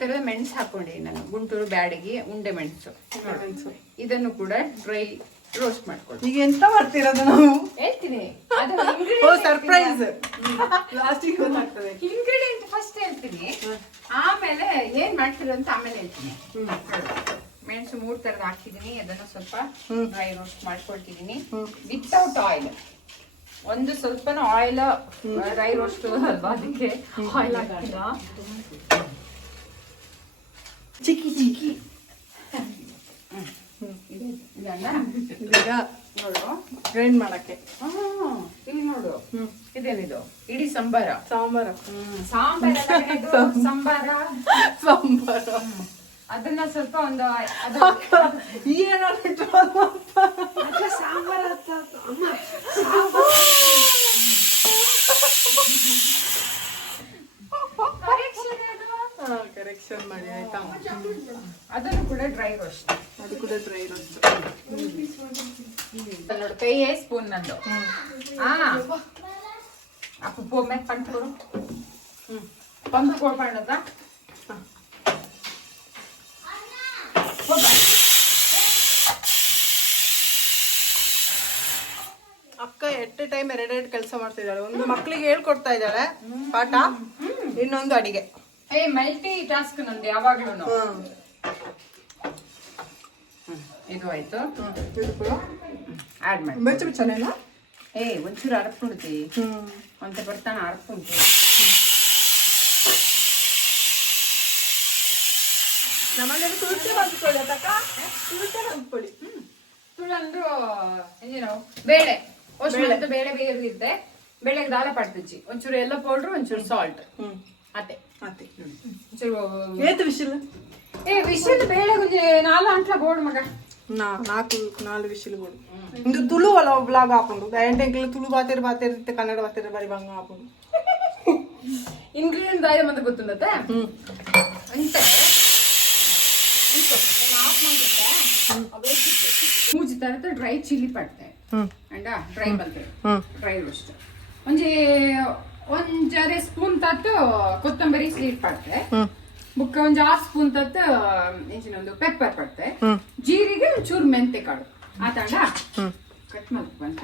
ತರದ ಮೆಣಸು ಹಾಕೊಂಡಿದ್ದೀನಿ ನಾನು. ಗುಂಟೂರು ಬ್ಯಾಡಗಿ ಉಂಡೆ ಮೆಣಸು. ಇದನ್ನು ಕೂಡ ಡ್ರೈ ರೋಸ್ಟ್ ಮಾಡ್ಕೊಳ್ಳಿ ಈಗ ಎಂತ ಮಾಡ್ತಿರೋದು ನಾವು? ಹೇಳ್ತೀನಿ. ಓ ಸರ್ಪ್ರೈಸ್ ಲಾಸ್ಟಿಗೆ ಗೊತ್ತಾಗ್ತದೆ. ಇಂಗ್ರೀಡಿಯಂಟ್ ಫಸ್ಟ್ ಹೇಳ್ತೀನಿ. ಆಮೇಲೆ ಏನ್ ಮಾಡ್ತೀರ ಅಂತ ಆಮೇಲೆ ಹೇಳ್ತೀನಿ. ಮೆಣಸು ಮೂರ್ ತರದ ಹಾಕಿದೀನಿ ಅದನ್ನ ಸ್ವಲ್ಪ ಡ್ರೈ ರೋಸ್ಟ್ ಮಾಡ್ಕೊಳ್ತಿದೀನಿ ವಿತೌಟ್ ಆಯಿಲ್ ಒಂದು ಸ್ವಲ್ಪನೂ ಆಯಿಲ್ ಡ್ರೈ ರೋಸ್ಟ್ ಅಲ್ವಾ ಅದಕ್ಕೆ? ಆಯಿಲ್ ಹಾಕಿಲ್ಲ. ಚಿಕ್ಕಿ ಚಿಕ್ಕಿ. ಇದೀಗ ನೋಡು ಗ್ರೈಂಡ್ ಮಾಡಕ್ಕೆ. ಇಲ್ಲಿ ನೋಡು. ಇದೇನಿದು? ಇಡೀ ಸಾಂಬಾರ? ಸಾಂಬಾರ. ಸಾಂಬಾರ ಸಂಬಾರ. ಸಾಂಬಾರು. ಅದನ್ನ ಸ್ವಲ್ಪ ಒಂದು ಏನಾದ್ರು ಸಾಂಬಾರ ಅಮ್ಮ ಸಾಂಬಾರ. ಕರೆಕ್ಷನ್ ಮಾಡಿ ಆಯ್ತಾ? ಅದನ್ನು ಕೂಡ ಡ್ರೈ ರೋಸ್ಟ್ ಅದು ಕೂಡ ಡ್ರೈ ರೋಸ್ಟ್ ನೋಡು ಕೈ ಸ್ಪೂನ್ ನಂದು. ಹಾ ಅಪ್ಪ ಪೋಮೆ ಕೊಡು. ಹ್ಮ್. ಪಂದು ಕೊಡ್ಬಾರ್ದ ಅಕ್ಕ ಎಟ್ ಟೈಮ್ ಎರಡೆರಡು ಕೆಲಸ ಮಾಡ್ತಿದ್ದಾಳೆ. ಒಂದು ಮಕ್ಕಳಿಗೆ ಹೇಳ್ಕೊಡ್ತಾ ಇದ್ದಾಳೆ ಪಾಠ ಇನ್ನೊಂದು ಅಡಿಗೆ. ಏ ಮಲ್ಟಿ ಟಾಸ್ಕ್ ನಂದು ಯಾವಾಗ್ಲೂ ಇದು ಆಯ್ತು. ಆ್ಯಡ್ ಆಡ್ ಮಾಡಿ. ಬೆಚ್ಚ ಬೆಚ್ಚನೇನಾ ಏ ಒಂಚೂರು ಅರಪುಣ್ತಿ ಅಂತ ಬರ್ತಾನ ಅರಪುಣ್ತಿ ನಮ್ಮನೇಲಿ ತುಳಸಿ ಬಂದ್ಕೊಳ್ಳಿ ಅಕ್ಕ ತುಳಸಿ ಬಂದ್ಕೊಳ್ಳಿ ತುಳಂದ್ರು ಏನು ಬೇಳೆ. ಒಷ್ಟು ಬೇಳೆ ಇದ್ದೆ ಬೇಳೆಗೆ ದಾಲ ಪಡ್ತಿಜ್ಜಿ ಒಂಚೂರು ಎಲ್ಲ ಪೌಡ್ರು ಒಂಚೂರು ಸಾಲ್ಟ್ ಅತ್ತೆ ಒಂಚೂರು ಏತು ವಿಶಿಲ್. ಏ ವಿಷಯದ ಬೇಳೆ ಒಂಜಿ ನಾಲ್ ಅಂಟ್ಲ ಬೋರ್ಡ್ ಮಗ. ನಾ ನಾಲ್ಕು ನಾಲ್ಕು ವಿಶಿಲ್ಗಳು ಇಂದು ತುಳು ಅಲ್ಲ ಬ್ಲಾಗ್ ಹಾಕೊಂಡು. ಎಂಟೆಂಕ್ಲ ತುಳು ಬಾತೇರಿ ಬಾತೇರಿ ಕನ್ನಡ ಬಾತೇರಿ ಬರಿ ಬಂಗ ಹಾಕೊಂಡು. ಇಂಗ್ರೀಡಿಯಂಟ್ ದಾಯ ಮಂದ ಗೊತ್ತುಂದತ್ತೆ ಅಂತೆ. ಮೂಜಿ ತರದ ಡ್ರೈ ಚಿಲ್ಲಿ ಪಡ್ತೆ ಅಂಡ? ಡ್ರೈ ಹ್ಮ್. Dry roast. ಒಂಜಿ ಒಂಜರೆ ಸ್ಪೂನ್ ತತ್ತು ಕೊತ್ತಂಬರಿ ಸ್ವೀಟ್ ಪಡ್ತೆ ಬುಕ್ಕ ಒಂದ್ ಆರು ಸ್ಪೂನ್ ತತ್ತು ಇಂಚಿನೊಂದು ಒಂದು ಪೆಪ್ಪರ್ ಪಡ್ತೆ ಜೀರಿಗೆ ಒಂಚೂರು ಮೆಂತೆ ಕಾಳು. ಆ ತಂಡ ಕಟ್ ಮಾಡ್ಕೊಂತ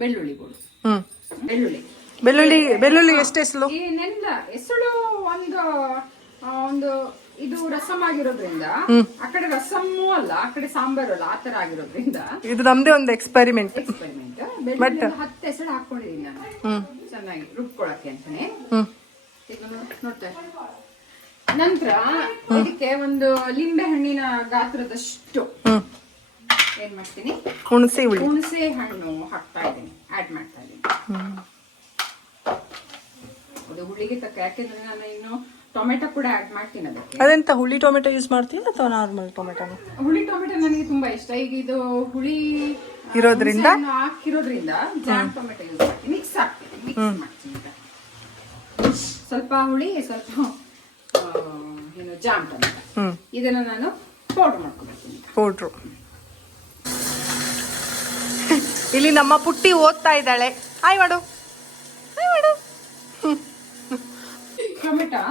ಬೆಳ್ಳುಳ್ಳಿ ಗೋಡು ಬೆಳ್ಳುಳ್ಳಿ. ಬೆಳ್ಳುಳ್ಳಿ ಬೆಳ್ಳುಳ್ಳಿ ಎಷ್ಟು ಹೆಸಳು ಏನೆಲ್ಲ ಹೆಸಳು ಒಂದು ಒಂದು ಇದು ರಸಂ ಆಗಿರೋದ್ರಿಂದ ಆ ಕಡೆ ರಸಮ್ಮು ಅಲ್ಲ ಆ ಕಡೆ ಸಾಂಬಾರು ಅಲ್ಲ ಆ ತರ ಆಗಿರೋದ್ರಿಂದ ಇದು ನಮ್ದೇ ಒಂದು ಎಕ್ಸ್ಪೆರಿಮೆಂಟ್ ಎಕ್ಸ್ಪೆರಿಮೆಂಟ್ ಬೆಳ್ಳುಳ್ಳಿ ಒಂದು ಹತ್ತು ಹೆಸರು ಹಾಕೊಂಡಿದ್ದೀನಿ ನಾನು. ಹ್ಮ್. ಚೆನ್ನಾಗಿ ರುಬ್ಕೊಳಕ್ಕೆ ಅಂತಾನೆ. ಹ್ಮ್. ಈಗ ನೋಡ್ತಾ. ಇರು. ನಂತರ ಇದಕ್ಕೆ ಒಂದು ಲಿಂಬೆ ಹಣ್ಣಿನ ಗಾತ್ರದಷ್ಟು ಹ್ಮ್. ಏನ್ ಮಾಡ್ತೀನಿ? ಹುಣಸೆ ಹುಳಿ. ಹುಣಸೆ ಹಣ್ಣು ಹಾಕ್ತಾ ಇದ್ದೀನಿ. ಆಡ್ ಮಾಡ್ತಾ ಇದ್ದೀನಿ. ಹ್ಮ್. ಅದು ಹುಳಿಗೆ ತಕ್ಕ. ಯಾಕೆಂದ್ರೆ ನಾನು ಇನ್ನು ಟೊಮೆಟೊ ಕೂಡ ಆಡ್ ಮಾಡ್ತೀನಿ ಅದಕ್ಕೆ. ಅದೆಂತ ಹುಳಿ ಟೊಮೆಟೊ ಯೂಸ್ ಮಾಡ್ತೀನಿ ಅಥವಾ ನಾರ್ಮಲ್ ಟೊಮೆಟೊ ಹುಳಿ ಟೊಮೆಟೊ ನನಗೆ ತುಂಬಾ ಇಷ್ಟ. ಈಗ ಇದು ಹುಳಿ ಇರೋದ್ರಿಂದ? ಹಾಕಿರೋದ್ರಿಂದ ಜಾಮ್ ಟೊಮೆಟೊ ಯೂಸ್ ಮಾಡ್ತೀನಿ. ಮಿಕ್ಸ್ ಹಾಕ್ತೀನಿ ಮಿಕ್ಸ್ ಮಾಡ್ತೀನಿ ಈಗ. ಸ್ವಲ್ಪ ಹುಳಿ ಸ್ವಲ್ಪ ಆ, ಏನು ಜಾಮ್ ಟೊಮೆಟೊ. ಹ್ಮ್. ಇದನ್ನ ನಾನು ಪೌಡರ್ ಮಾಡ್ಕೊಳ್ತೀನಿ ಪೌಡ್ರು ಇಲ್ಲಿ ನಮ್ಮ ಪುಟ್ಟಿ ಓದ್ತಾ ಇದ್ದಾಳೆ. ಹಾಯ್ ಮಾಡು ಹಾಯ್ ಮಾಡು ಟೊಮೆಟೊ?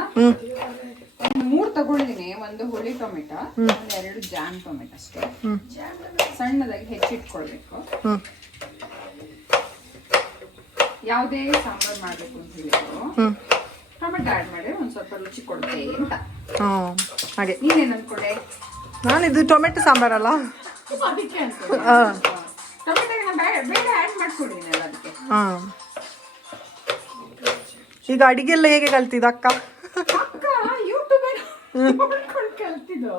ಮೂರ್ ತಗೊಂಡಿದ್ದೀನಿ ಒಂದು ಹುಳಿ ಟೊಮೆಟೊ ಒಂದು ಎರಡು ಜಾಮ್ ಟೊಮೆಟೊ ಅಷ್ಟೇ. ಸಣ್ಣದಾಗಿ ಹೆಚ್ಚಿಟ್ಕೊಳ್ಬೇಕು. ಯಾವುದೇ ಸಾಂಬಾರ್ ಮಾಡ್ಬೇಕು ಅಂತ ಹೇಳಿದ್ರು. ಟೊಮೆಟೊ ಆಡ್ ಮಾಡಿ ಒಂದ್ ಸ್ವಲ್ಪ ರುಚಿ ಕೊಡುತ್ತೆ ಅಂತ. ಹಾಗೆ. ನೀನೇನ್ ಅನ್ಕೊಂಡೆ? ನಾನು ಇದು ಟೊಮೆಟೊ ಸಾಂಬಾರಲ್ಲ ಅದಕ್ಕೆ ಅನ್ಕೊಂಡೆ. ಟೊಮೆಟೊ ಬೇಡ ಆಡ್ ಮಾಡ್ಕೊಡಿ ಅದಕ್ಕೆ. ಹಾ ಅಡಿಗೆ ಎಲ್ಲ ಹೇಗೆ ಕಲ್ತಿದ ಅಕ್ಕ? ಕಲ್ತಿದ್ದು.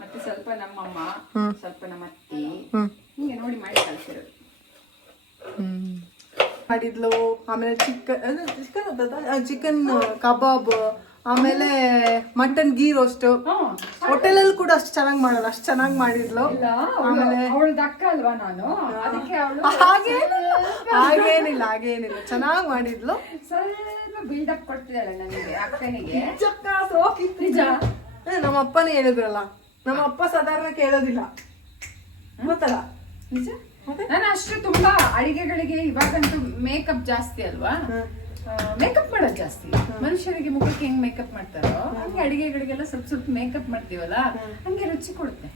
ಮತ್ತೆ ಸ್ವಲ್ಪ ನಮ್ಮಮ್ಮ ಸ್ವಲ್ಪ ನಮ್ಮ ಅತ್ತಿ ಹಿಂಗೆ ನೋಡಿ ಮಾಡಿ ಕಲ್ತಿರೋದು. ಮಾಡಿದ್ಲು ಆಮೇಲೆ ಚಿಕನ್ ಚಿಕನ್ ಚಿಕನ್ ಕಬಾಬ್ ಆಮೇಲೆ ಮಟನ್ ಗೀ ರೋಸ್ಟ್ ಹೋಟೆಲ್ ಅಲ್ಲಿ ಕೂಡ ಅಷ್ಟು ಚೆನ್ನಾಗಿ ಮಾಡಲ್ಲ ಅಷ್ಟು ಚೆನ್ನಾಗಿ ಮಾಡಿದ್ಲು. ಆಮೇಲೆ ಹಾಗೇನಿಲ್ಲ ಹಾಗೇನಿಲ್ಲ ಚೆನ್ನಾಗಿ ಮಾಡಿದ್ಲು. ಬಿಲ್ಡಪ್ ಕೊಡ್ತಿದ್ದಾಳೆ ನನಗೆ ಅಕ್ಕನಿಗೆ. ನಿಜ? ನಮ್ಮ ಅಪ್ಪನೇ ಹೇಳಿದ್ರಲ್ಲ ನಮ್ಮ ಅಪ್ಪ ಸಾಧಾರಣ ಕೇಳೋದಿಲ್ಲ. ಗೊತ್ತಲ್ಲ? ನಿಜ? ನಾನು ಅಷ್ಟು ತುಂಬಾ ಅಡಿಗೆಗಳಿಗೆ ಇವಾಗಂತೂ ಮೇಕಪ್ ಜಾಸ್ತಿ ಅಲ್ವಾ. ಮೇಕಪ್ ಮಾಡೋದು ಜಾಸ್ತಿ. ಮನುಷ್ಯರಿಗೆ ಮುಖಕ್ಕೆ ಹೆಂಗ್ ಮೇಕಪ್ ಮಾಡ್ತಾರೋ ಹಂಗೆ ಅಡಿಗೆಗಳಿಗೆಲ್ಲ ಸ್ವಲ್ಪ ಸ್ವಲ್ಪ ಮೇಕಪ್ ಮಾಡ್ತೀವಲ್ಲ ಹಂಗೆ ರುಚಿ ಕೊಡುತ್ತೆ.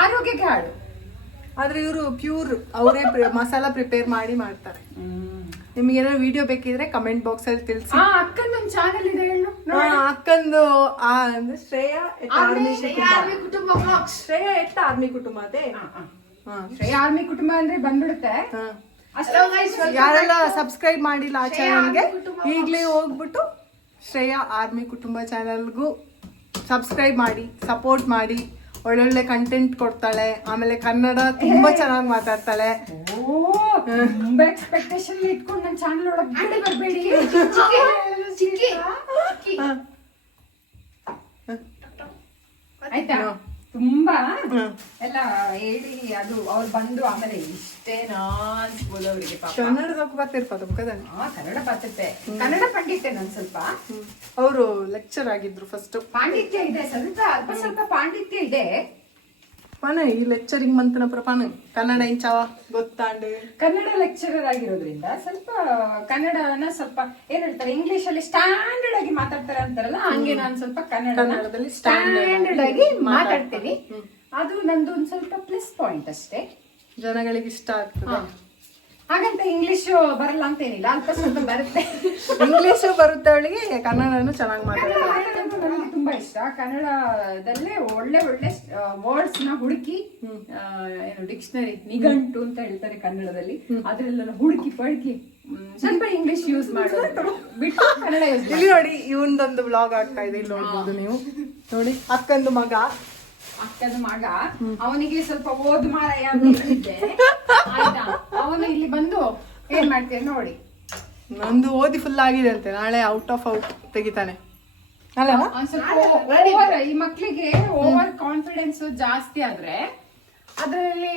ಆರೋಗ್ಯಕ್ಕೆ ಹಾಡು ಆದ್ರೆ ಇವರು ಪ್ಯೂರ್ ಅವರೇ ಮಸಾಲ ಪ್ರಿಪೇರ್ ಮಾಡಿ ಮಾಡ್ತಾರೆ. ನಿಮ್ಗೆ ಏನಾದ್ರು ವಿಡಿಯೋ ಬೇಕಿದ್ರೆ ಕಮೆಂಟ್ ಬಾಕ್ಸ್ ಅಲ್ಲಿ ತಿಳಿಸಿ. ಆ ಅಕ್ಕಂದೊಂದು ಚಾನಲ್ ಇದೆ ಹೇಳು. ಅಕ್ಕಂದು ಆ ಅಂದ್ರೆ ಶ್ರೇಯಾ ಎಟ್ ಆರ್ಮಿ ಕುಟುಂಬ? ಶ್ರೇಯಾ ಎಟ್ ಆರ್ಮಿ ಕುಟುಂಬ ಅದೇ. ಶ್ರೇಯ. ಆರ್ಮಿ ಕುಟುಂಬ ಅಂದ್ರೆ ಬಂದ್ಬಿಡುತ್ತೆ. ಯಾರೆಲ್ಲ ಸಬ್ಸ್ಕ್ರೈಬ್ ಮಾಡಿಲ್ಲ ಆ ಚಾನಲ್ಗೆ ಈಗಲೇ ಹೋಗ್ಬಿಟ್ಟು ಶ್ರೇಯಾ ಆರ್ಮಿ ಕುಟುಂಬ ಚಾನಲ್ಗೂ ಸಬ್ಸ್ಕ್ರೈಬ್ ಮಾಡಿ ಸಪೋರ್ಟ್ ಮಾಡಿ. ಒಳ್ಳೊಳ್ಳೆ ಕಂಟೆಂಟ್ ಕೊಡ್ತಾಳೆ. ಆಮೇಲೆ ಕನ್ನಡ ತುಂಬಾ ಚೆನ್ನಾಗಿ ಮಾತಾಡ್ತಾಳೆ. ತುಂಬಾ ಎಕ್ಸ್ಪೆಕ್ಟೇಷನ್ ಇಟ್ಕೊಂಡು ನನ್ನ ಚಾನಲ್ ಒಳಗೆ ಬಿಡಿ ಬರ್ಬೇಡಿ. ಚಿಕ್ಕಿ ಆಯ್ತಾ? ತುಂಬಾ ಎಲ್ಲ ಹೇಳಿ ಅದು ಅವ್ರು ಬಂದು ಆಮೇಲೆ ಇಷ್ಟೇನಾ ಅನ್ಸ್ಬೋದು ಅವರಿಗೆ ಕನ್ನಡದಾಗ ಬರ್ತಿರ್ಬೋದು ಮುಖದಲ್ಲಿ. ಆ, ಕನ್ನಡ ಬರ್ತಿರ್ತೆ ಕನ್ನಡ ಪಂಡಿತೆ ನನ್ ಸ್ವಲ್ಪ. ಅವರು ಲೆಕ್ಚರ್ ಆಗಿದ್ರು ಫಸ್ಟ್ ಪಾಂಡಿತ್ಯ ಇದೆ ಸ್ವಲ್ಪ ಅಲ್ಪ ಸ್ವಲ್ಪ ಪಾಂಡಿತ್ಯ ಇದೆ. ಪಾನ ಈ ಲೆಕ್ಚರಿಂಗ್ ಮಂತ್ನ ಪ್ರಪಾನ ಕನ್ನಡ ಇಂಚಾವ ಗೊತ್ತಾಂಡು. ಕನ್ನಡ ಲೆಕ್ಚರರ್ ಆಗಿರೋದ್ರಿಂದ ಸ್ವಲ್ಪ ಕನ್ನಡನ ಸ್ವಲ್ಪ ಏನ್ ಹೇಳ್ತಾರೆ ಇಂಗ್ಲಿಷ್ ಅಲ್ಲಿ ಸ್ಟ್ಯಾಂಡರ್ಡ್ ಆಗಿ ಮಾತಾಡ್ತಾರೆ ಅಂತಾರಲ್ಲ ಹಂಗೆ ನಾನು ಸ್ವಲ್ಪ ಕನ್ನಡ ಕನ್ನಡದಲ್ಲಿ ಸ್ಟ್ಯಾಂಡರ್ಡ್ ಆಗಿ ಮಾತಾಡ್ತೀನಿ. ಅದು ನಂದು ಒಂದ್ ಸ್ವಲ್ಪ ಪ್ಲಸ್ ಪಾಯಿಂಟ್ ಅಷ್ಟೇ. ಜನಗಳಿಗೆ ಇಷ್ಟ ಆಗ್ತದೆ ಹಾಗಂತ ಇಂಗ್ಲಿಷ್ ಬರಲ್ಲ ಅಂತ ಏನಿಲ್ಲ ಅಲ್ಪ ಸ್ವಲ್ಪ ಬರುತ್ತೆ. ಇಂಗ್ಲಿಷು ಬರುತ್ತೆ ಅವಳಿಗೆ ಕನ್ನಡನು ಚೆನ್ನಾಗಿ ಕನ್ನಡ ಮಾತಾಡ್ತಾಳೆ. ನನಗೆ ತುಂಬಾ ಇಷ್ಟ. ಕನ್ನಡದಲ್ಲೇ ಒಳ್ಳೆ ಒಳ್ಳೆ ವರ್ಡ್ಸ್ನ ಹುಡುಕಿ ಆ, ಏನು ಡಿಕ್ಷನರಿ ನಿಘಂಟು ಅಂತ ಹೇಳ್ತಾರೆ ಕನ್ನಡದಲ್ಲಿ. ಅದ್ರಲ್ಲೆಲ್ಲ ಹುಡುಕಿ ಪಡುಕಿ ಸ್ವಲ್ಪ ಇಂಗ್ಲಿಷ್ ಯೂಸ್ ಮಾಡೋದು. ಬಿಟ್ಟು ಕನ್ನಡ ಯೂಸ್ ಇಲ್ಲಿ ನೋಡಿ ಇವನ್ದೊಂದು ಬ್ಲಾಗ್ ಆಗ್ತಾ ಇದೆ ಇಲ್ಲಿ ನೋಡ್ಬೋದು ನೀವು. ನೋಡಿ ಅಕ್ಕಂದು ಮಗ. ಅಕ್ಕನ ಮಗ ಅವನಿಗೆ ಸ್ವಲ್ಪ ಓದ್ ಮಾರಯ್ಯ ಅಂತ ಹೇಳಿದ್ದೆ. ಆಯ್ತಾ? ಅವನು ಇಲ್ಲಿ ಬಂದು ಏನ್ ಮಾಡ್ತೇನೆ ನೋಡಿ. ನಂದು ಓದಿ ಫುಲ್ ಆಗಿದೆ ಅಂತೆ. ನಾಳೆ ಔಟ್ ಆಫ್ ಔಟ್ ತೆಗಿತಾನೆ. ಅಲ್ಲ? ಒಂದ್ ಸ್ವಲ್ಪ over ಈ ಮಕ್ಳಿಗೆ ಓವರ್ ಕಾನ್ಫಿಡೆನ್ಸ್ ಜಾಸ್ತಿ ಆದ್ರೆ ಅದರಲ್ಲಿ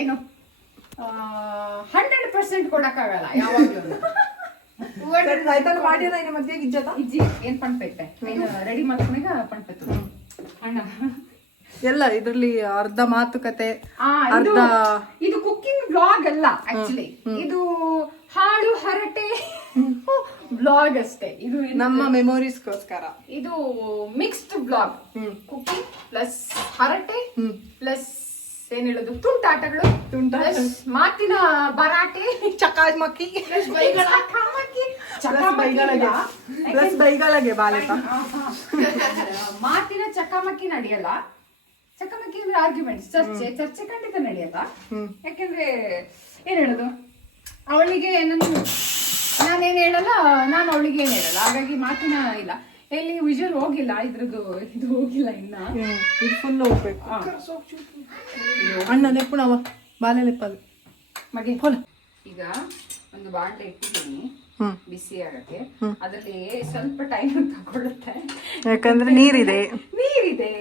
ಏನು ಹಂಡ್ರೆಡ್ ಪರ್ಸೆಂಟ್ ಕೊಡಕ್ಕಾಗಲ್ಲ ಯಾವಾಗ್ಲೂ. ರೈತರು ಮಾಡಿದ ಇನ್ನು ಮಧ್ಯೆ ಗಿಜ್ಜತ ಇಜ್ಜಿ ಏನ್ ಪಣ್ಪೈತೆ ರೆಡಿ ಮಾಡ್ಕೊಂಡಾಗ ಪಣ್ಪೈತು ಅಣ್ಣ. ಎಲ್ಲ ಇದರಲ್ಲಿ ಅರ್ಧ ಮಾತುಕತೆ ಅರ್ಧ ಇದು ಕುಕ್ಕಿಂಗ್ ಬ್ಲಾಗ್ ಅಲ್ಲ ಆಕ್ಚುಲಿ ಇದು ಹಾಡು ಹರಟೆ ಬ್ಲಾಗ್ ಅಷ್ಟೇ. ಇದು ನಮ್ಮ ಮೆಮೊರೀಸ್ಗೋಸ್ಕರ ಇದು mixed blog cooking cooking plus ಹರಟೆ ಪ್ಲಸ್ ಏನ್ ಹೇಳೋದು? ತುಂಟಾಟಗಳು ತುಂಟಾಟ. plus ಮಾತಿನ ಬರಾಟೆ. ಚಕಾಜ್ ಮಕ್ಕಿ. ಪ್ಲಸ್ ಬಾಲಕ. ಮಾತಿನ ಚಕಮಕಿ ನಡೆಯಲ್ಲ. ಚಕಮಕಿ ಅಂದ್ರೆ ಆರ್ಗ್ಯುಮೆಂಟ್ಸ್ ಚರ್ಚೆ ಚರ್ಚೆ ಖಂಡಿತ ನಡೆಯಲ್ಲ. ಯಾಕೆಂದ್ರೆ ಏನ್ ಹೇಳೋದು? ಅವಳಿಗೆ ನಾನು ನಾನೇನ್ ಹೇಳಲ್ಲ ನಾನು ಅವಳಿಗೆ ಏನ್ ಹೇಳಲ್ಲ. ಹಾಗಾಗಿ ಮಾತಿನ ಇಲ್ಲ. ಎಲ್ಲಿ ವಿಜುವಲ್ ಹೋಗಿಲ್ಲ ಇದ್ರದ್ದು ಇದು ಹೋಗಿಲ್ಲ ಇನ್ನ. ಇದು ಫುಲ್ ಹೋಗ್ಬೇಕು. ಅಣ್ಣ ನೆಪ್ಪುಣವ ಬಾಲೆ ನೆಪ್ಪದು ಮಗೆ. ಫುಲ್ ಈಗ ಒಂದು ಬಾಂಡೆ ಇಟ್ಟಿದ್ದೀನಿ. ಬಿಸಿ ಆಗಕ್ಕೆ. ಅದರಲ್ಲಿ ಸ್ವಲ್ಪ ಟೈಮ್ ತಗೊಳುತ್ತೆ ಯಾಕಂದ್ರೆ ನೀರಿದೆ. ನೀರಿದೆ.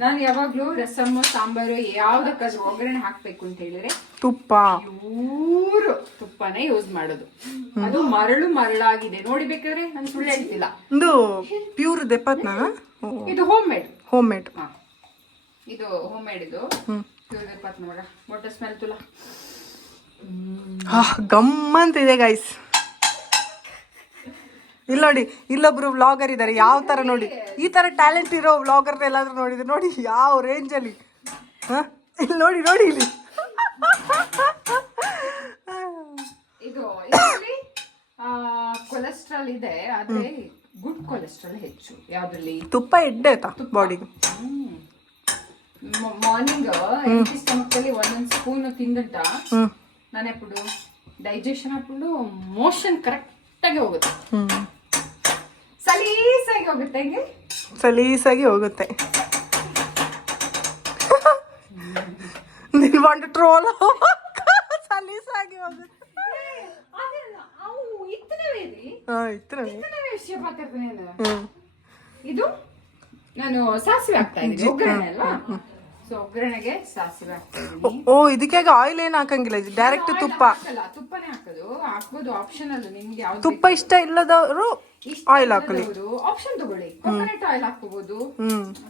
ನಾನು ಯಾವಾಗ್ಲೂ ರಸಮ್ ಸಾಂಬಾರು ಯಾವ್ದಕ್ಕಾದ್ರೂ ಒಗ್ಗರಣೆ ಹಾಕ್ಬೇಕು ಅಂತ ಹೇಳಿದ್ರೆ ತುಪ್ಪ. ಊರು ತುಪ್ಪನೇ ಯೂಸ್ ಮಾಡೋದು. ಅದು ಮರಳು ಮರಳಾಗಿದೆ. ನೋಡಿ ಬೇಕಾದ್ರೆ ನಾನು ಸುಳ್ಳು ಹೇಳ್ತಿಲ್ಲ. ಇದು ಪ್ಯೂರ್ ದೆಪ್ಪತ್ನ ಇದು ಹೋಮ್ ಮೇಡ್ ಹೋಮ್ ಮೇಡ್ ಇದು. ಹೋಮ್. ಮೇಡ್ ಇದು ಪ್ಯೂರ್ ದೆಪ್ಪತ್ನ ಮಗ. ಮೊಟ್ಟ ಸ್ಮೆಲ್ ತುಲ. ಗಮ್ಮಂತಿದೆ ಗೈಸ್ ಇಲ್ಲಿ ನೋಡಿ ಇಲ್ಲೊಬ್ರು ವ್ಲಾಗರ್ ಇದ್ದಾರೆ ಯಾವ ತರ ನೋಡಿ. ಈ ತರ ಟ್ಯಾಲೆಂಟ್ ಇರೋ ವ್ಲಾಗರ್ ಎಲ್ಲಾದ್ರೂ ನೋಡಿದ್ರೆ ನೋಡಿ ಯಾವ ರೇಂಜ್ ಅಲ್ಲಿ. ಹ? ಇಲ್ಲಿ ನೋಡಿ ನೋಡಿ ಇಲ್ಲಿ. ಕೊಲೆಸ್ಟ್ರಾಲ್ ಇದೆ ಆದ್ರೆ ಗುಡ್ ಕೊಲೆಸ್ಟ್ರಾಲ್ ಹೆಚ್ಚು ಯಾವ್ದ್ರಲ್ಲಿ? ತುಪ್ಪ ಎಡ್ಡೆ ಆಯ್ತಾ ಬಾಡಿಗೆ ಮಾರ್ನಿಂಗ್ ಎಂಟಿ ಸ್ಟಮಕ್ ಅಲ್ಲಿ ಒಂದೊಂದ್ ಸ್ಪೂನ್ ಹ್ಮ್. ನಾನು ಡೈಜೆಷನ್ ಹಾಕೊಂಡು ಮೋಷನ್ ಕರೆಕ್ಟ್ ಆಗಿ ಹೋಗುತ್ತೆ. ಸಲೀಸಾಗಿ ಹೋಗುತ್ತೆ ಹಂಗೆ? ಸಲೀಸಾಗಿ ಹೋಗುತ್ತೆ. ನೀವು ಒಂದು ಟ್ರೋಲ್. ಸಲೀಸಾಗಿ ಹೋಗುತ್ತೆ. ನಾನು ಇದು ನಾನು ಸಾಸಿವೆ ಹಾಕ್ತಾ ಇದ್ದೀನಿ ಒಗ್ಗರಣೆ ಅಲ್ವಾ? ಸೊ ಒಗ್ಗರಣೆಗೆ ಸಾಸಿವೆ ಹಾಕ್ತೀನಿ ಓ ಇದಕ್ಕೆ ಆಯಿಲ್ ಏನು ಹಾಕಂಗಿಲ್ಲ? ಇದು ಡೈರೆಕ್ಟ್ ತುಪ್ಪ. ಹಾಕಲ್ಲ ತುಪ್ಪನೇ ಹಾಕೋದು. ಹಾಕ್ಬೋದು ಆಪ್ಷನಲ್ ನಿಮ್ಗೆ ಯಾವ್ದು ತುಪ್ಪ ಇಷ್ಟ ಇಲ್ಲದವರು ಆಯಿಲ್ ಹಾಕಲಿ ಆಪ್ಷನ್ ತಗೊಳ್ಳಿ. ಕೊಕೊನಟ್ ಆಯಿಲ್ ಹಾಕೋಬಹುದು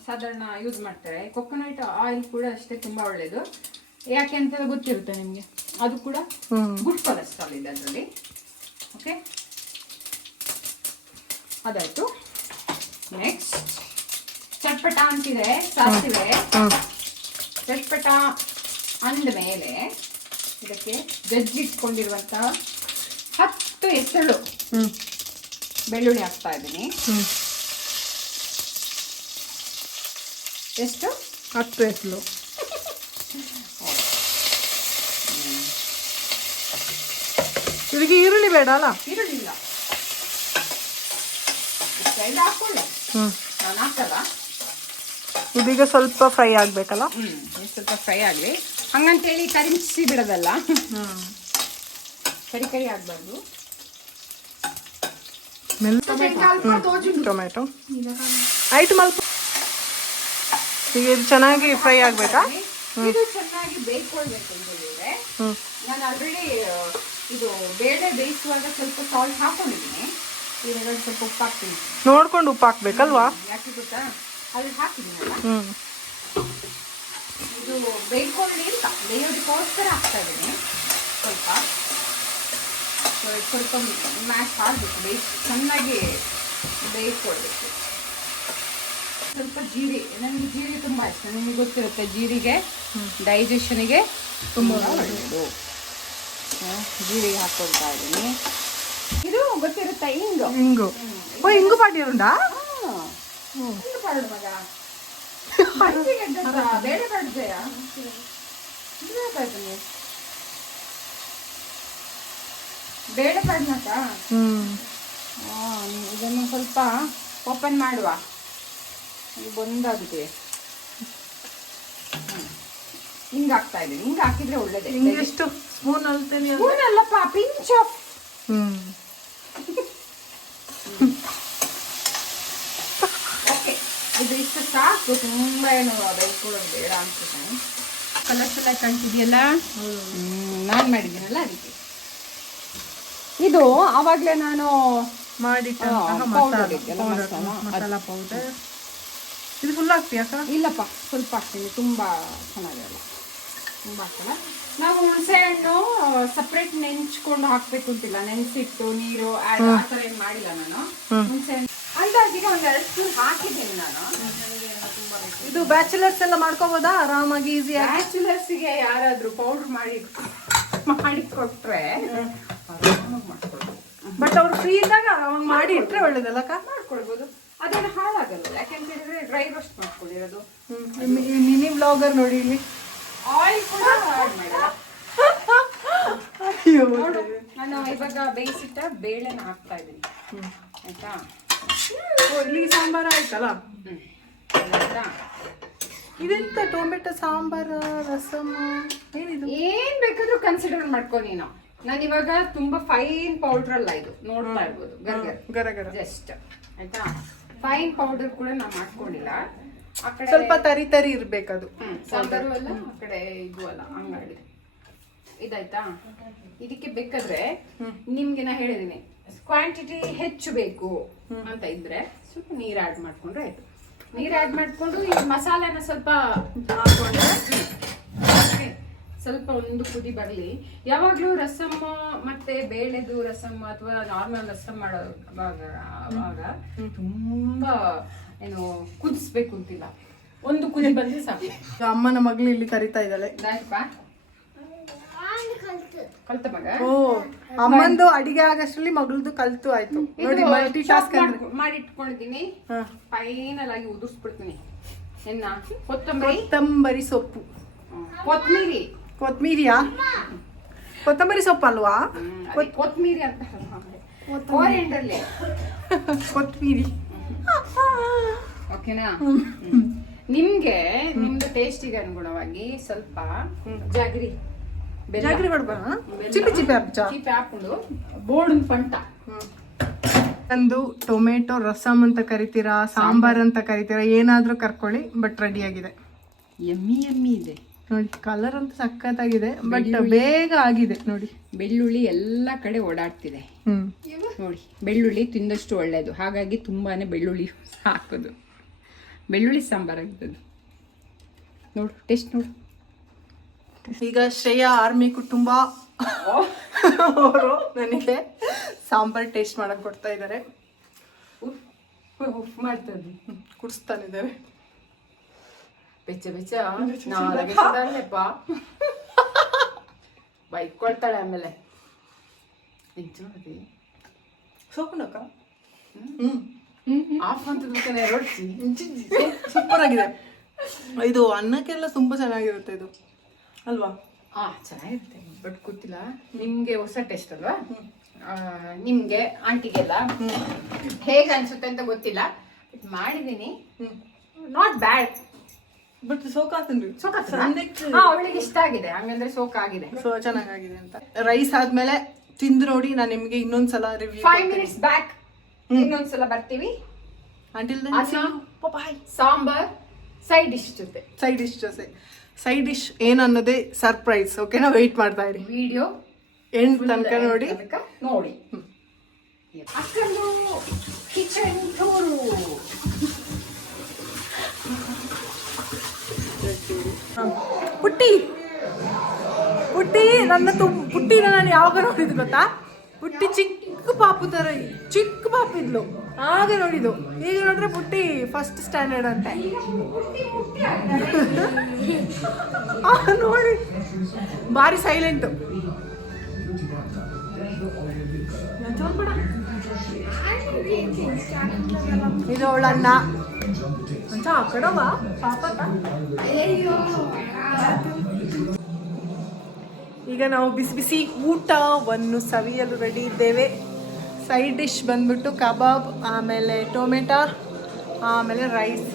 ಸಾಧಾರಣ ಯೂಸ್ ಮಾಡ್ತಾರೆ. ಕೊಕೊನಟ್ ಆಯಿಲ್ ಕೂಡ ಅಷ್ಟೇ ತುಂಬಾ ಒಳ್ಳೇದು. ಯಾಕೆ ಅಂತ ಗೊತ್ತಿರುತ್ತೆ ನಿಮಗೆ. ಅದು ಕೂಡ ಗುಡ್ ಕೊಲೆಸ್ಟ್ರಾಲ್ ಇದೆ ಅದರಲ್ಲಿ. ಓಕೆ ಅದಾಯ್ತು. ನೆಕ್ಸ್ಟ್ ಚಟ್ಪಟ ಅಂತಿದೆ ಸಾಸಿವೆ. ಚಟ್ಪಟ ಅಂದ ಮೇಲೆ ಇದಕ್ಕೆ ಜಜ್ಜಿಟ್ಕೊಂಡಿರುವಂಥ ಹತ್ತು ಎಸಳು ಬೆಳ್ಳುಳ್ಳಿ ಹಾಕ್ತಾ ಇದ್ದೀನಿ ಎಷ್ಟು ಹತ್ತು ಎಸಳು ಇದಕ್ಕೆ ಈರುಳ್ಳಿ ಬೇಡ ಅಲ್ಲ ಈರುಳ್ಳಿ ಇಲ್ಲ ಇಷ್ಟೆಲ್ಲ ಹಾಕೊಳ್ಳಿ ನಾನು ಹಾಕಲ್ಲ ಇದೀಗ ಸ್ವಲ್ಪ ಫ್ರೈ ಆಗಬೇಕಲ್ಲ ಇದು ಸ್ವಲ್ಪ ಫ್ರೈ ಆಗಲಿ ಹಂಗಂತೇಳಿ ಕರಿಸಿ ಬಿಡೋದಲ್ಲ. ಹ್ಮ್ ಕರಿ ಕರಿ ಆಗಬಾರ್ದು ಟೊಮೆಟೊ. ಆಯ್ತು ಮಲ್ಪ. ಈಗ ಇದು ಚೆನ್ನಾಗಿ ಫ್ರೈ ಆಗಬೇಕಾ? ಇದು ಚೆನ್ನಾಗಿ ಹ್ಮ್. ನಾನು ಆಲ್ರೆಡಿ ಇದು ಬೇಳೆ ಬೇಯಿಸುವಾಗ ಸ್ವಲ್ಪ ಸಾಲ್ಟ್ ಹಾಕೊಂಡಿದ್ದೀನಿ. ಇವಾಗ ಸ್ವಲ್ಪ ಉಪ್ಪು ಹಾಕ್ತೀನಿ. ನೋಡ್ಕೊಂಡು ಉಪ್ಪು ಹಾಕ್ಬೇಕಲ್ವಾ? ಯಾಕೆ ಗೊತ್ತಾ? ಅಲ್ಲಿ ಹಾಕಿದ್ದೀನಲ್ಲ? ಹ್ಮ್. ಇದು ಬೇಯ್ಕೊಳ್ಳಿ ಅಂತ. ಬೇಯೋದಕ್ಕೋಸ್ಕರ ಹಾಕ್ತಾ ಇದ್ದೀನಿ ಸ್ವಲ್ಪ. ಸ್ವಲ್ಪ ಮ್ಯಾಶ್ ಆಗಬೇಕು. ಬೇಯ್ ಚೆನ್ನಾಗಿ ಬೇಯಿಸ್ಕೊಳ್ಬೇಕು ಸ್ವಲ್ಪ ಜೀರಿ ನನಗೆ ಜೀರಿಗೆ ತುಂಬ ಇಷ್ಟ. ನಿಮಗೆ ಗೊತ್ತಿರುತ್ತೆ ಜೀರಿಗೆ ಡೈಜೆಷನಿಗೆ ತುಂಬ ಒಳ್ಳೆಯದು ಜೀರಿಗೆ ಹಾಕೊಳ್ತಾ ಇದ್ದೀನಿ. ಇದು ಗೊತ್ತಿರುತ್ತೆ ಹಿಂಗು ಹಿಂಗು ಓ ಹಿಂಗು ಉಂಟಾ ಹಿಂಗು ಪಾಡೋಣ ಮಗ? ಪಂಚಿಗೆ ದಸ, ಬೇಳೆ ಕಡ್ದೆಯಾ ಬೇಡ ಇದನ್ನು ಸ್ವಲ್ಪ ಓಪನ್ ಮಾಡುವ. ಬಂದಾಗಿದೆ. ಹಿಂಗ್ ಆಗ್ತಾ ಇದೆ ಹಿಂಗ್ ಹಾಕಿದ್ರೆ ಒಳ್ಳೇದೇ. ಎಷ್ಟು? ಸ್ಪೂನ್ ಅಲ್ತೇನೆ ಸ್ಪೂನ್ ಅಲ್ಲಪ್ಪ ಪಿಂಚ್ ಆಫ್ ಹ್ಮ್. ಇದು ಇಷ್ಟು ಸಾಕು ತುಂಬ ಏನು ಬೈಕೊಳ್ಳೋದು ಬೇಡ ಅನ್ಸುತ್ತೆ. ಕಲರ್ಫುಲ್ ಆಗಿ ಕಾಣ್ತಿದೆಯಲ್ಲ? ನಾನು ಮಾಡಿದ್ದೀನಲ್ಲ ಅದಕ್ಕೆ. ಇದು ಆವಾಗಲೇ ನಾನು ಮಾಡಿ ಮಸಾಲ ಪೌಡರ್ ಇದು ಫುಲ್ ಹಾಕ್ತೀಯಕ್ಕ ಇಲ್ಲಪ್ಪ ಸ್ವಲ್ಪ ಹಾಕ್ತೀನಿ ತುಂಬ ಚೆನ್ನಾಗಿರಲ್ಲ ತುಂಬ ಹಾಕಲ್ಲ. ನಾವು ಹುಣಸೆ ಹಣ್ಣು ಸಪ್ರೇಟ್ ನೆಂಚ್ಕೊಂಡು ಹಾಕ್ಬೇಕು ಅಂತಿಲ್ಲ. ನೆನ್ಸಿಟ್ಟು ನೀರು ಆ ಥರ ಏನು ಮಾಡಿಲ್ಲ ನಾನು. ಹುಣಸೆ ಹಣ್ಣು ಅಂದಾಜಿಗೆ ಒಂದು ಎರಡು ಸ್ಪೂನ್ ಹಾಕಿದ್ದೀನಿ ನಾನು. ಇದು ಬ್ಯಾಚುಲರ್ಸ್ ಎಲ್ಲ ಮಾಡ್ಕೋಬೋದಾ? ಆರಾಮಾಗಿ ಈಸಿಯಾಗಿ ಬ್ಯಾಚುಲರ್ಸ್ಗೆ ಯಾರಾದರೂ ಪೌಡ್ರ್ ಮಾಡಿ ಮಾಡಿ ಕೊಟ್ರೆ ಆರಾಮಾಗಿ ಮಾಡ್ಕೊಳ್ಬೋದು ಬಟ್ ಅವ್ರು ಫ್ರೀ ಇದ್ದಾಗ ಅವಾಗ ಮಾಡಿ ಇಟ್ರೆ ಒಳ್ಳೇದಲ್ಲಕ್ಕ ಮಾಡ್ಕೊಳ್ಬೋದು. ಅದೇನು ಹಾಳಾಗಲ್ಲ. ಯಾಕೆಂತ ಹೇಳಿದ್ರೆ ಡ್ರೈ ರೋಸ್ಟ್ ಮಾಡ್ಕೊಂಡಿರೋದು. ಮಿನಿ ಬ್ಲಾಗರ್ ನೋಡಿ ಇಲ್ಲಿ. ಆಯಿಲ್ ಕೂಡ ನಾನು ಇವಾಗ ಬೇಯಿಸಿಟ್ಟ ಬೇಳೆನ ಹಾಕ್ತಾ ಇದ್ದೀನಿ. ಆಯ್ತಾ? ಇಲ್ಲಿಗೆ ಸಾಂಬಾರ ಆಯ್ತಲ್ಲ? ಇದೆಂತ ಟೊಮೆಟೊ ಸಾಂಬಾರ್ ರಸಮ್? ಏನಿದು? ಏನ್ ಬೇಕಾದ್ರೂ ಕನ್ಸಿಡರ್ ಮಾಡ್ಕೊ ನೀನು. ನಾನು ಇವಾಗ ತುಂಬಾ ಫೈನ್ ಪೌಡರ್ ಅಲ್ಲ ಇದು. ನೋಡ್ತಾ ಇರ್ಬೋದು. ಗರ ಗರ. ಜಸ್ಟ್ ಆಯ್ತಾ? ಫೈನ್ ಪೌಡರ್ ಕೂಡ ನಾವು ಮಾಡ್ಕೊಂಡಿಲ್ಲ. ಸ್ವಲ್ಪ ತರಿ ತರಿ ಇರ್ಬೇಕದು. ಅದು ಸಾಂಬಾರು ಅಲ್ಲ ಆ ಕಡೆ ಇದು ಅಲ್ಲ ಅಂಗಡಿ. ಇದಾಯ್ತಾ? ಇದಕ್ಕೆ ಬೇಕಾದ್ರೆ ನಿಮ್ಗೆ ನಾ ಹೇಳಿದೀನಿ. ಕ್ವಾಂಟಿಟಿ ಹೆಚ್ಚು ಬೇಕು ಅಂತ ಇದ್ರೆ ಸ್ವಲ್ಪ ನೀರ್ ಆಡ್ ಮಾಡ್ಕೊಂಡ್ರೆ ಆಯ್ತು. ನೀರ್ ಆಡ್ ಮಾಡ್ಕೊಂಡು ಈ ಮಸಾಲೆನ ಸ್ವಲ್ಪ ಹಾಕೊಂಡ್ರೆ ಸ್ವಲ್ಪ ಒಂದು ಕುದಿ ಬರಲಿ. ಯಾವಾಗ್ಲೂ ರಸಮ್ ಮತ್ತೆ ಬೇಳೆದು ರಸಮ್ ಅಥವಾ ನಾರ್ಮಲ್ ರಸಮ್ ಮಾಡೋ ಅವಾಗ ತುಂಬಾ ಏನು ಕುದಿಸ್ಬೇಕು ಅಂತಿಲ್ಲ. ಒಂದು ಕುದಿ ಬಂದ್ರೆ ಸಾಕು. ಅಮ್ಮನ ಮಗಳು ಇಲ್ಲಿ ಕರಿತಾ ಇದ್ದಾಳೆ. ದಾಯಪ್ಪ ಕಲ್ತ. ಮಗ? ಓ ಅಮ್ಮಂದು ಅಡಿಗೆ ಆಗಷ್ಟರಲ್ಲಿ ಮಗಳದು ಕಲ್ತು ಆಯ್ತು. ನೋಡಿ ಮಲ್ಟಿ ಟಾಸ್ಕ್ ಮಾಡಿ ಇಟ್ಕೊಂಡಿದ್ದೀನಿ ಫೈನಲ್ ಆಗಿ ಉದುರ್ಸ್ಬಿಡ್ತೀನಿ ಎನ್ನ? ಕೊತ್ತಂಬರಿ? ಕೊತ್ತಂಬರಿ ಸೊಪ್ಪು. ಕೊತ್ಮೀರಿ. ಕೊತ್ಮೀರಿಯಾ? ಕೊತ್ತಂಬರಿ ಸೊಪ್ಪು ಅಲ್ವಾ? ಕೊತ್ಮೀರಿ ಅಂತ ಕೋರಿಯಂಡರ್ಲಿ ಕೊತ್ಮೀರಿ. ಓಕೆನಾ. ನಿಮ್ಗೆ ನಿಮ್ದು ಟೇಸ್ಟಿಗೆ ಅನುಗುಣವಾಗಿ ಸ್ವಲ್ಪ ಜಾಗ್ರಿ. ಜಾಗ್ರಿ ಚಿಪ್ಪಿ ಚಿಪ್ಪಿ ಹಾಕೊಂಡು ಬೋರ್ಡ್ ಪಂಟ. ಒಂದು ಟೊಮೆಟೊ ರಸಮ್ ಅಂತ ಕರಿತೀರಾ ಸಾಂಬಾರ್ ಅಂತ ಕರಿತೀರಾ ಏನಾದರೂ ಕರ್ಕೊಳ್ಳಿ ಬಟ್ ರೆಡಿ ಆಗಿದೆ. ಎಮ್ಮಿ ಎಮ್ಮಿ ಇದೆ. ನೋಡಿ ಕಲರ್ ಅಂತ ಸಖತ್ತಾಗಿದೆ ಬಟ್ ಬೇಗ ಆಗಿದೆ ನೋಡಿ. ಬೆಳ್ಳುಳ್ಳಿ ಎಲ್ಲ ಕಡೆ ಓಡಾಡ್ತಿದೆ. ನೋಡಿ ಬೆಳ್ಳುಳ್ಳಿ ತಿಂದಷ್ಟು ಒಳ್ಳೆಯದು ಹಾಗಾಗಿ ತುಂಬಾನೇ ಬೆಳ್ಳುಳ್ಳಿ ಹಾಕೋದು. ಬೆಳ್ಳುಳ್ಳಿ ಸಾಂಬಾರ್ ಆಗ್ತದೆ. ನೋಡು ಟೇಸ್ಟ್ ನೋಡು. ಈಗ ಶ್ರೇಯಾ ಆರ್ಮಿ ಕುಟುಂಬ ಅವರು ನನಗೆ ಸಾಂಬಾರ್ ಟೇಸ್ಟ್ ಮಾಡಕ್ ಕೊಡ್ತಾ ಇದ್ದಾರೆ. ಮಾಡ್ತಾ ಇದ್ವಿ. ಕುಡಿಸ್ತಾನಿದ್ದಾರೆ ಬೆಚ್ಚ ಬೆಚ್ಚ. ಬೈಕೊಳ್ತಾಳೆ ಆಮೇಲೆ. ನಿಜವಾಗಿ ಹ್ಮ್. ಆಫ್ ಅಂತ ರೊಟ್ಟಿ ಸೂಪರ್ ಆಗಿದೆ. ಇದು ಅನ್ನಕ್ಕೆಲ್ಲ ತುಂಬಾ ಚೆನ್ನಾಗಿರುತ್ತೆ ಇದು. ಅಲ್ವಾ? ಆ ಚೆನ್ನಾಗಿರುತ್ತೆ. ಬಟ್ ಗೊತ್ತಿಲ್ಲ. ನಿಮ್ಗೆ ಹೊಸ ಟೇಸ್ಟ್ ಅಲ್ವಾ? ನಿಮ್ಗೆ ಆಂಟಿಗೆಲ್ಲ? ಹೇಗೆ ಅನ್ಸುತ್ತೆ ಅಂತ ಗೊತ್ತಿಲ್ಲ. ಬಟ್ ಮಾಡಿದೀನಿ. ನಾಟ್ ಬ್ಯಾಡ್ ಬಟ್ ಸೋಕಾತನ್ರಿ ಹಾ ಅವಳಿಗೆ ಇಷ್ಟ ಆಗಿದೆ. ಹಂಗಂದ್ರೆ ಸೋಕ್ ಆಗಿದೆ ಸೊ ಚೆನ್ನಾಗಿದೆ ಅಂತ. ರೈಸ್ ಆದ್ಮೇಲೆ ತಿಂದು ನೋಡಿ ನಾನು ನಿಮಗೆ ಇನ್ನೊಂದ್ಸಲ ರಿವ್ಯೂ ಫೈವ್ ಮಿನಿಟ್ಸ್ ಬ್ಯಾಕ್ ಇನ್ನೊಂದ್ಸಲ ಬರ್ತೀವಿ. Until bye sambar side dish ಜೊತೆ. ಸೈಡ್ ಡಿಶ್ ಜೊತೆ. ಸೈಡ್ ಡಿಶ್ ಏನ್ ಅನ್ನೋದೇ ಸರ್ಪ್ರೈಸ್ ಓಕೆನಾ ವೆಯ್ಟ್ ಮಾಡ್ತಾ ಇರಿ. ವಿಡಿಯೋ ಎಂಡ್ ತನಕ ನೋಡಿ. ನೋಡಿ. ಅಕ್ಕಂದು ಕಿಚನ್ ಟೂರು ಪುಟ್ಟಿ ಪುಟ್ಟಿ ನನ್ನ ತುಂ ಪುಟ್ಟಿನ ನಾನು ಯಾವಾಗ ನೋಡಿದ್ದು ಗೊತ್ತಾ? ಪುಟ್ಟಿ ಚಿಕ್ಕ ಪಾಪು ತರ ಚಿಕ್ಕ ಪಾಪು ಇದ್ಲು. ಆಗ ನೋಡಿದ್ದು. ಈಗ ನೋಡ್ರೆ ಪುಟ್ಟಿ ಫಸ್ಟ್ ಸ್ಟ್ಯಾಂಡರ್ಡ್ ಅಂತ. ನೋಡಿ. ಭಾರಿ ಸೈಲೆಂಟು ಇದು ಅವಳನ್ನ ಈಗ ನಾವು ಬಿಸಿ ಬಿಸಿ ಊಟವನ್ನು ಸವಿಯಲು ರೆಡಿ ಇದ್ದೇವೆ. ಸೈಡ್ ಡಿಶ್ ಬಂದ್ಬಿಟ್ಟು ಕಬಾಬ್ ಆಮೇಲೆ ಟೊಮೆಟೊ ಆಮೇಲೆ ರೈಸ್.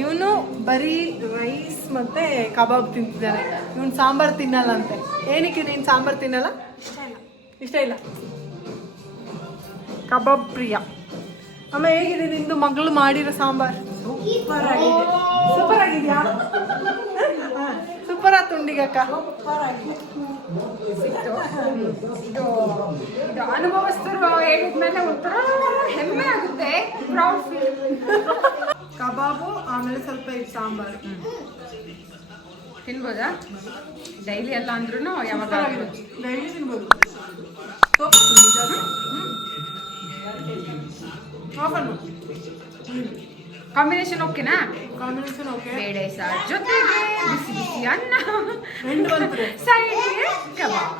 ಇವನು ಬರೀ ರೈಸ್ ಮತ್ತೆ ಕಬಾಬ್ ತಿಂತಿದ್ದಾನೆ. ಇವನು ಸಾಂಬಾರು ತಿನ್ನಲ್ಲ ಅಂತೆ ಏನಕ್ಕೆ ನೀನು ಸಾಂಬಾರು ತಿನ್ನಲ್ಲ? ಇಷ್ಟ ಇಲ್ಲ. ಕಬಾಬ್ ಪ್ರಿಯ. ಅಮ್ಮ ಹೇಗಿದೆ ನಿಂದು ಮಗಳು ಮಾಡಿರೋ ಸಾಂಬಾರ್? ಸೂಪರ್ ಆಗಿದೆ. ಸೂಪರ್ ಆಗಿದ್ಯಾ? ಸೂಪರ್ ಆತು ಉಂಡಿಗಕ್ಕ ಇದು ಇದು ಅನುಭವಸ್ಥರು ಹೇಳಿದ್ಮೇಲೆ ಒಂಥರ ಹೆಮ್ಮೆ ಆಗುತ್ತೆ. ಪ್ರೌಡ್ ಫೀಲ್ ಕಬಾಬು ಆಮೇಲೆ ಸ್ವಲ್ಪ ಇದು ಸಾಂಬಾರು. ತಿನ್ಬೋದಾ? ಡೈಲಿ ಎಲ್ಲ ಅಂದ್ರೂ ಯಾವಾಗ ಡೈಲಿ ತಿನ್ಬೋದು. ಹ್ಞೂ ಆಫ್ ಅನ್ನು ಕಾಂಬಿನೇಷನ್ ಓಕೆನಾ ಕಾಂಬಿನೇಷನ್ ಓಕೆ ಬೇಳೆ ಸಾರ್. ಜೊತೆಗೆ ಬಿಸಿ ಬಿಸಿ ಅನ್ನ. ಸೈಡ್ಗೆ ಕಬಾಬ್.